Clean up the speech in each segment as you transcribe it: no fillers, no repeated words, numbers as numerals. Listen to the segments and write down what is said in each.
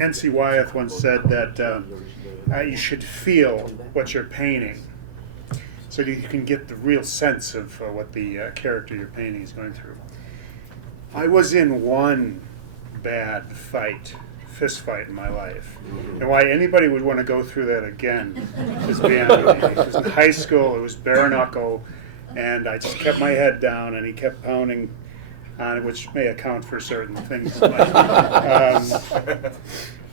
N.C. Wyeth once said that you should feel what you're painting so that you can get the real sense of what the character you're painting is going through. I was in one bad fist fight in my life. And why anybody would want to go through that again is beyond me. It was in high school, it was bare knuckle, and I just kept my head down, and he kept pounding on it, which may account for certain things in life.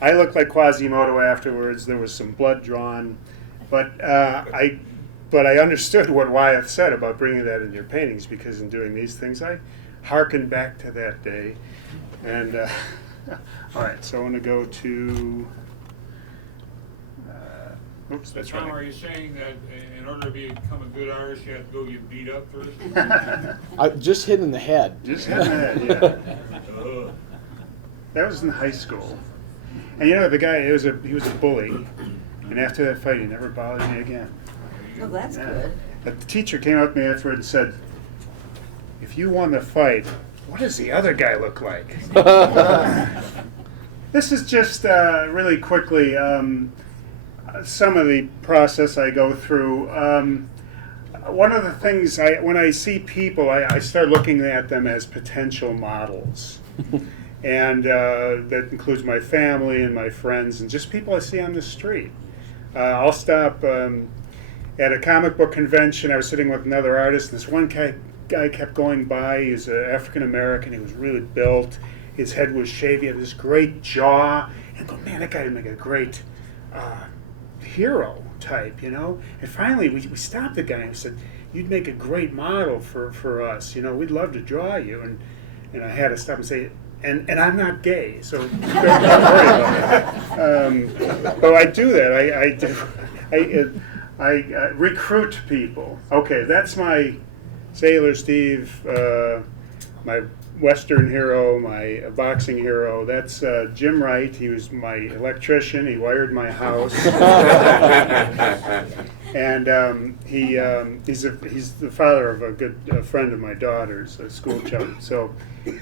I looked like Quasimodo afterwards. There was some blood drawn, but I understood what Wyeth said about bringing that into your paintings, because in doing these things, I hearkened back to that day. And all right, so I want to go to. Oops, that's Tom, right. are you saying that in order to become a good artist, you have to go get beat up first? Just hit in the head. Just hit in the head, yeah. That was in high school. And you know, the guy, he was a bully. And after that fight, he never bothered me again. Oh, that's good. But the teacher came up to me afterward and said, if you won the fight, what does the other guy look like? This is just really quickly some of the process I go through. One of the things, when I see people, I start looking at them as potential models. And that includes my family and my friends and just people I see on the street. I'll stop at a comic book convention. I was sitting with another artist, and this one guy kept going by. He was African American. He was really built. His head was shaved. He had this great jaw. And I go, man, that guy would make a great hero type, you know? And finally, we stopped the guy and we said, you'd make a great model for us. You know, we'd love to draw you. And I had to stop and say, and I'm not gay, so don't worry about it. But I do that. I recruit people. Okay, that's my Sailor Steve, my Western hero, my boxing hero. That's Jim Wright. He was my electrician. He wired my house. And he's the father of a good friend of my daughter's, a school child. So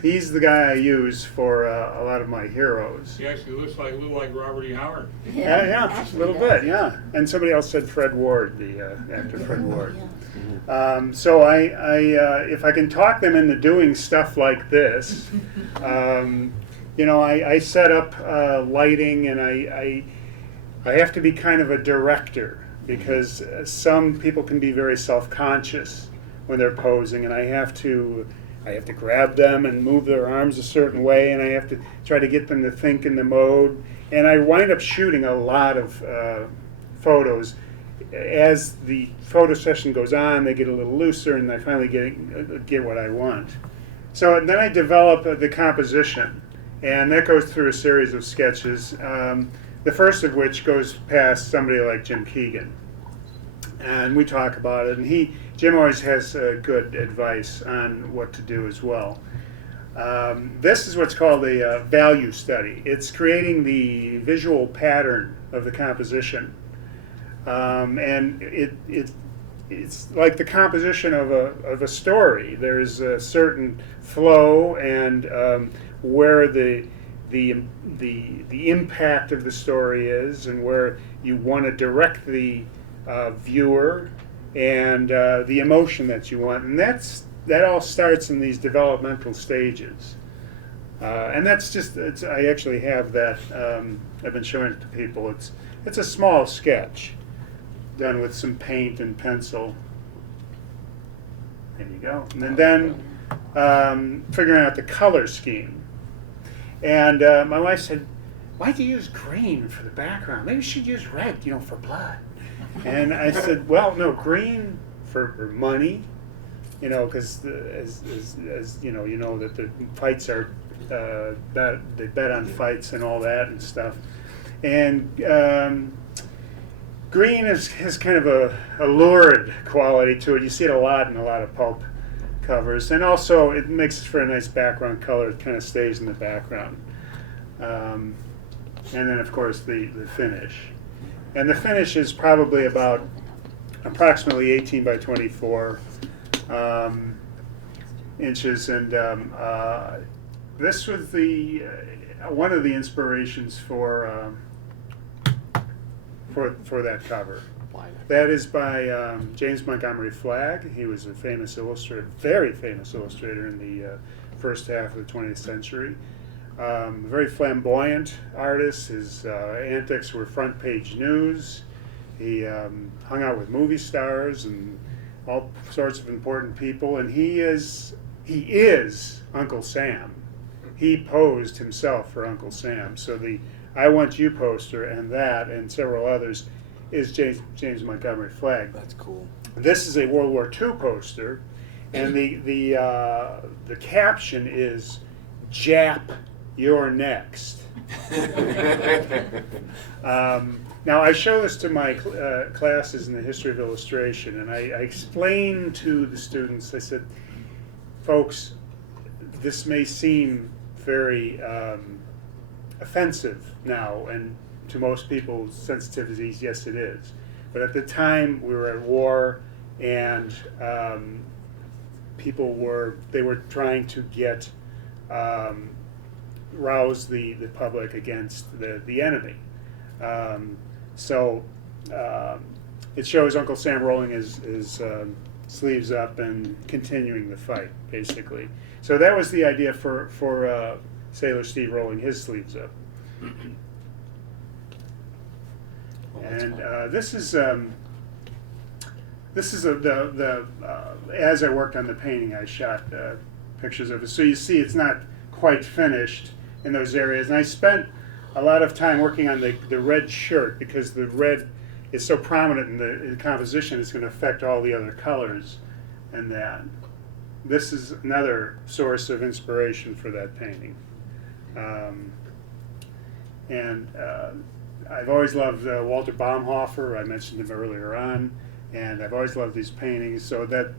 he's the guy I use for a lot of my heroes. He actually looks a little like Robert E. Howard. Yeah, a little bit, yeah. And somebody else said Fred Ward, the actor Fred Ward. So if I can talk them into doing stuff like this, you know, I set up lighting, and I have to be kind of a director, because some people can be very self-conscious when they're posing, and I have to grab them and move their arms a certain way, and I have to try to get them to think in the mode. And I wind up shooting a lot of photos. As the photo session goes on, they get a little looser, and I finally get what I want. So then I develop the composition, and that goes through a series of sketches. The first of which goes past somebody like Jim Keegan, and we talk about it. And Jim always has good advice on what to do as well. This is what's called a value study. It's creating the visual pattern of the composition. And it's like the composition of a story. There's a certain flow and where the impact of the story is, and where you want to direct the viewer, and the emotion that you want. And that all starts in these developmental stages. And that's just, I actually have that, I've been showing it to people. It's a small sketch done with some paint and pencil. There you go. And then figuring out the color scheme. And my wife said, why'd you use green for the background? Maybe you should use red, you know, for blood. And I said, well, no, green for money, you know, because as you know that the fights are, they bet on fights and all that and stuff. And green has kind of a lurid quality to it. You see it a lot in a lot of pulp covers. And also it makes for a nice background color. It kind of stays in the background. And then, of course, the finish. And the finish is probably about approximately 18 by 24 inches. And this was one of the inspirations for that cover. That is by James Montgomery Flagg. He was a famous illustrator, very famous illustrator in the first half of the 20th century. Very flamboyant artist. His antics were front page news. He hung out with movie stars and all sorts of important people. And he is Uncle Sam. He posed himself for Uncle Sam. So the I Want You poster and that and several others is James Montgomery Flagg. That's cool. This is a World War II poster, and the caption is "Jap, you're next." Now I show this to my classes in the history of illustration, and I explain to the students. I said, "Folks, this may seem very offensive now, and to most people's sensitivities, yes, it is. But at the time, we were at war, and people were trying to get rouse the public against the enemy. So it shows Uncle Sam rolling his sleeves up and continuing the fight, basically. So that was the idea for Sailor Steve rolling his sleeves up. And this is as I worked on the painting, I shot pictures of it. So you see, it's not quite finished in those areas. And I spent a lot of time working on the red shirt, because the red is so prominent in the composition. It's going to affect all the other colors, and that. This is another source of inspiration for that painting. I've always loved Walter Baumhofer. I mentioned him earlier on, and I've always loved these paintings. So that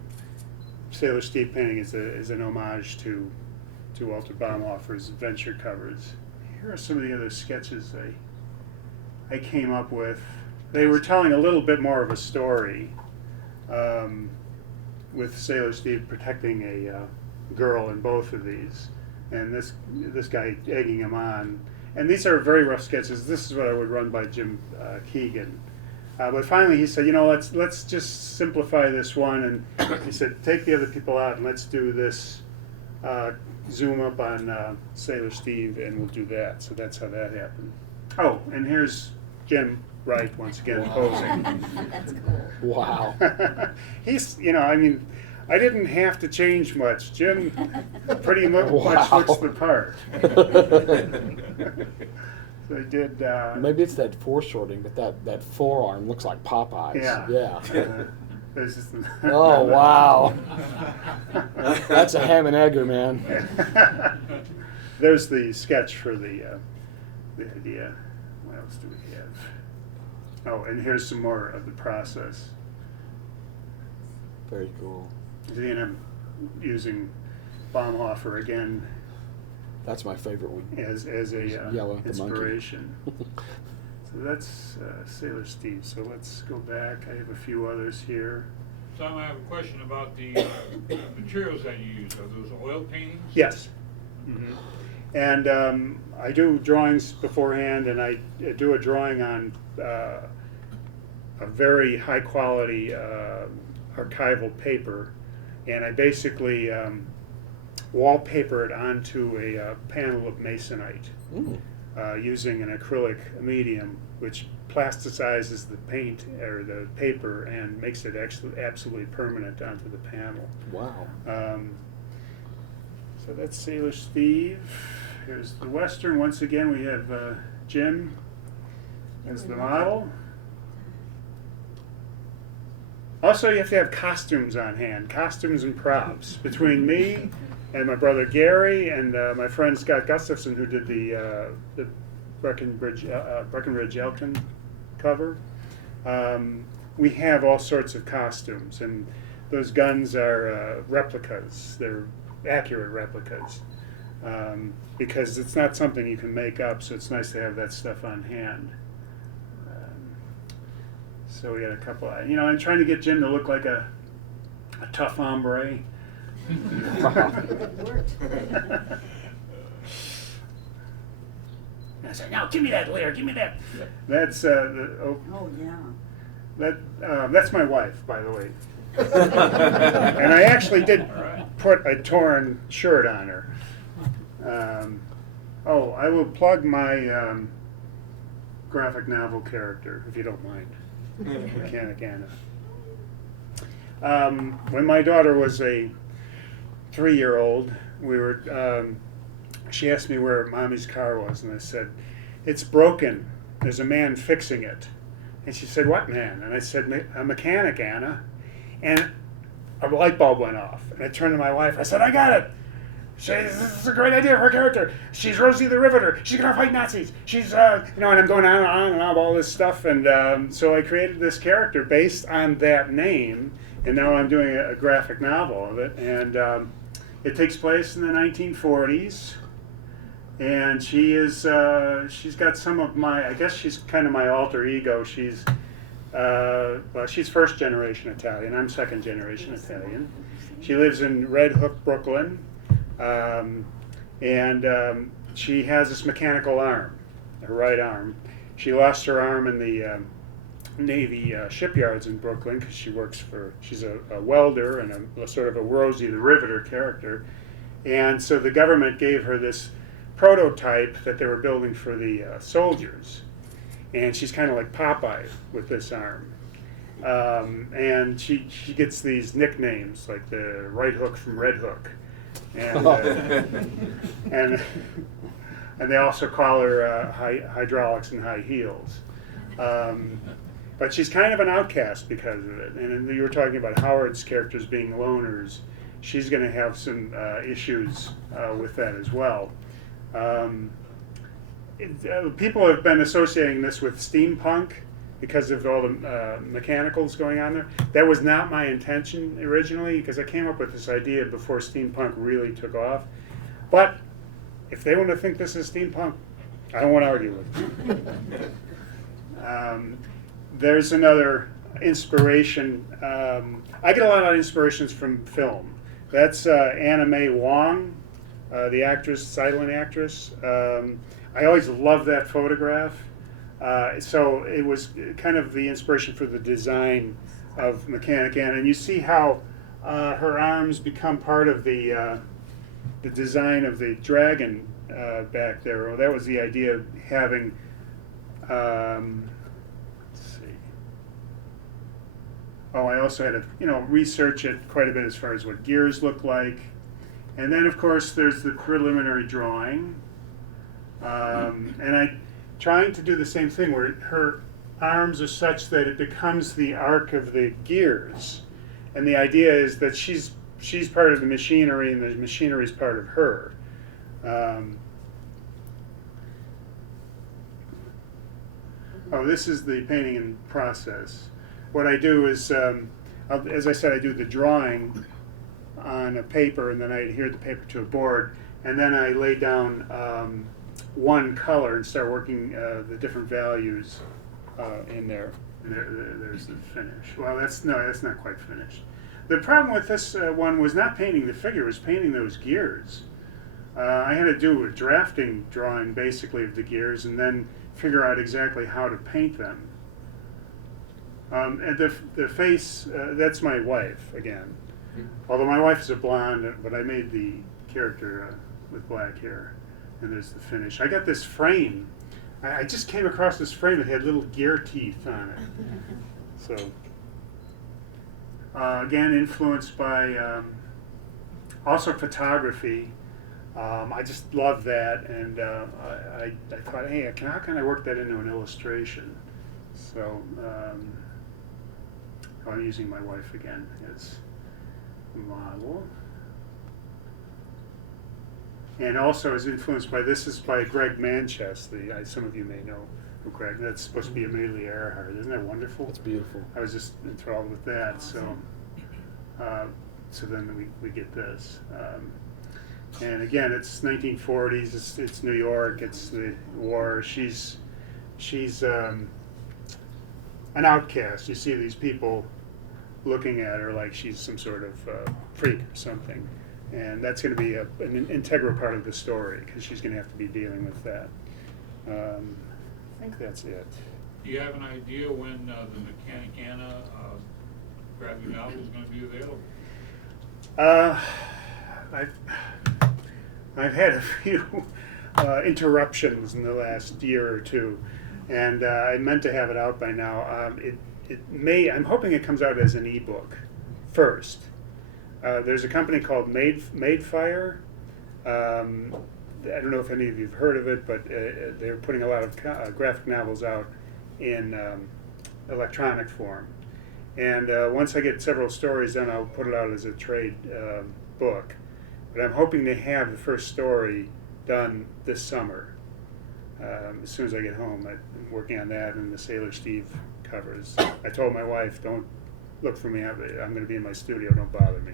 Sailor Steve painting is an homage to Walter Baumhofer's adventure covers. Here are some of the other sketches I came up with. They were telling a little bit more of a story, with Sailor Steve protecting a girl in both of these, and this guy egging him on. And these are very rough sketches. This is what I would run by Jim Keegan. But finally he said, let's just simplify this one. And he said, take the other people out and let's do this, zoom up on Sailor Steve, and we'll do that. So that's how that happened. Oh, and here's Jim Wright once again posing. That's cool. Wow. He's, I didn't have to change much. Jim pretty much Wow. looks the part. So I did. Maybe it's that foreshortening, but that forearm looks like Popeye's. Yeah. There's just Oh, wow. That's a ham and egger, man. There's the sketch for the idea. What else do we have? Oh, and here's some more of the process. Very cool. And I'm using Baumhofer again That's my favorite one. as a Yellow at the monkey. inspiration. So that's Sailor Steve. So let's go back. I have a few others here. Tom, I have a question about the materials that you use. Are those oil paintings? Yes. Mm-hmm. And I do drawings beforehand, and I do a drawing on a very high quality archival paper, and I basically wallpaper it onto a panel of masonite using an acrylic medium, which plasticizes the paint or the paper and makes it absolutely permanent onto the panel. Wow. So that's Sailor Steve. Here's the Western. Once again, we have Jim as the model. Also, you have to have costumes on hand, costumes and props. Between me and my brother Gary and my friend Scott Gustafson, who did the Breckenridge Elkin cover, we have all sorts of costumes, and those guns are replicas. They're accurate replicas, because it's not something you can make up, so it's nice to have that stuff on hand. So we had a couple, I'm trying to get Jim to look like a tough hombre. It worked. I said, "No, give me that lyre, give me that." Yeah. That's Oh, yeah. that's my wife, by the way. And I actually did All right. put a torn shirt on her. I will plug my graphic novel character, if you don't mind. Mechanic Anna. When my daughter was a 3-year-old, she asked me where Mommy's car was, and I said, "It's broken. There's a man fixing it." And she said, "What man?" And I said, "A mechanic, Anna." And a light bulb went off. And I turned to my wife. I said, "I got it. This is a great idea for her character. She's Rosie the Riveter. She's going to fight Nazis. She's, and I'm going on and on and on about all this stuff." And so I created this character based on that name. And now I'm doing a graphic novel of it. And it takes place in the 1940s. And she's got some of my, I guess she's kind of my alter ego. She's first generation Italian. I'm second generation Italian. She lives in Red Hook, Brooklyn. She has this mechanical arm, her right arm. She lost her arm in the Navy shipyards in Brooklyn because she's a welder and a sort of a Rosie the Riveter character. And so the government gave her this prototype that they were building for the soldiers. And she's kind of like Popeye with this arm. And she gets these nicknames like the Right Hook from Red Hook. And and they also call her hydraulics and high heels. But she's kind of an outcast because of it. And you were talking about Howard's characters being loners. She's going to have some issues with that as well. People have been associating this with steampunk because of all the mechanicals going on there. That was not my intention originally, because I came up with this idea before steampunk really took off. But if they want to think this is steampunk, I don't want to argue with them. There's another inspiration. I get a lot of inspirations from film. That's Anna May Wong, the actress, silent actress. I always loved that photograph. So it was kind of the inspiration for the design of Mechanic Anna. And you see how her arms become part of the design of the dragon back there. Well, that was the idea of having, let's see. Oh, I also had to, research it quite a bit as far as what gears look like. And then, of course, there's the preliminary drawing. And I trying to do the same thing where her arms are such that it becomes the arc of the gears. And the idea is that she's part of the machinery and the machinery is part of her. This is the painting in process. What I do is, as I said, I do the drawing on a paper, and then I adhere the paper to a board, and then I lay down one color and start working the different values in there. And there's the finish. Well, that's not quite finished. The problem with this one was not painting the figure, it was painting those gears. I had to do a drafting drawing basically of the gears and then figure out exactly how to paint them. And the face, that's my wife again. Although my wife is a blonde, but I made the character with black hair. And there's the finish. I got this frame. I just came across this frame that had little gear teeth on it. So, again, influenced by also photography. I just love that, and I thought, hey, how can I work that into an illustration? So, I'm using my wife again as a model. And also is influenced by, this is by Greg Manchess. Some of you may know who Greg, that's supposed to be Amelia Earhart. Isn't that wonderful? That's beautiful. I was just enthralled with that. Awesome. So then we get this. And again, it's 1940s, it's New York, it's the war. She's an outcast. You see these people looking at her like she's some sort of freak or something. And that's going to be an integral part of the story because she's going to have to be dealing with that. I think that's it. Do you have an idea when the Mechanicana graphic novel is going to be available? I've had a few interruptions in the last year or two, and I meant to have it out by now. I'm hoping it comes out as an ebook first. There's a company called Madefire. I don't know if any of you've heard of it, but they're putting a lot of graphic novels out in electronic form. And once I get several stories done, I'll put it out as a trade book. But I'm hoping to have the first story done this summer. As soon as I get home, I'm working on that and the Sailor Steve covers. I told my wife, don't look for me. I'm going to be in my studio. Don't bother me.